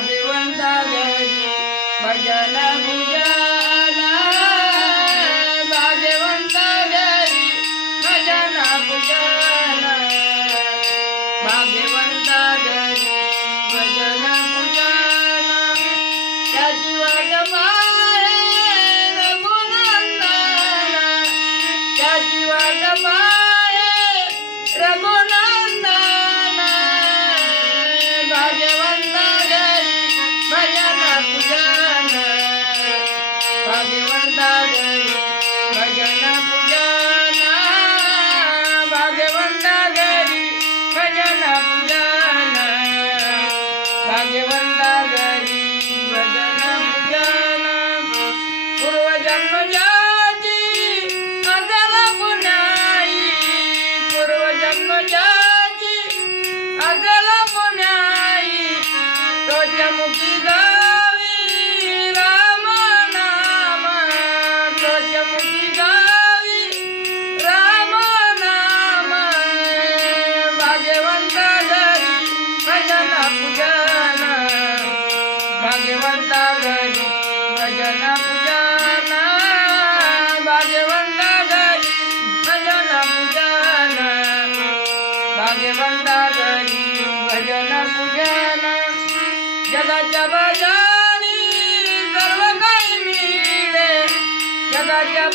भाग्यवंता घरी भजन पूजन भाग्यवंता घरी भजन पूजन भाग्यवंता घरी भजन पूजन त्याची वाट पाहे रघुनंदन त्याची वाट पाहे रघुनंदन भाग्यवंता घरी भजन पूजन भाग्यवंता घरी भजन पूजन भाग्यवंता घरी भजन पूजन भाग्यवंता घरी भजन पूजन पूर्वजन्म ज्याची अगल पुण्याई पूर्वजन्म ज्याची अगल पुण्याई तोच्या मुखी गावी राम नाम तोच्या मुखी गावी राम नाम भाग्यवंता घरी भजन पूजन भाग्यवंता घरी भजन पूजन भाग्यवंता घरी भजन पूजन भाग्यवंता घरी भजन पूजन जगाच्या भजनी सर्व काही मिळे जगाच्या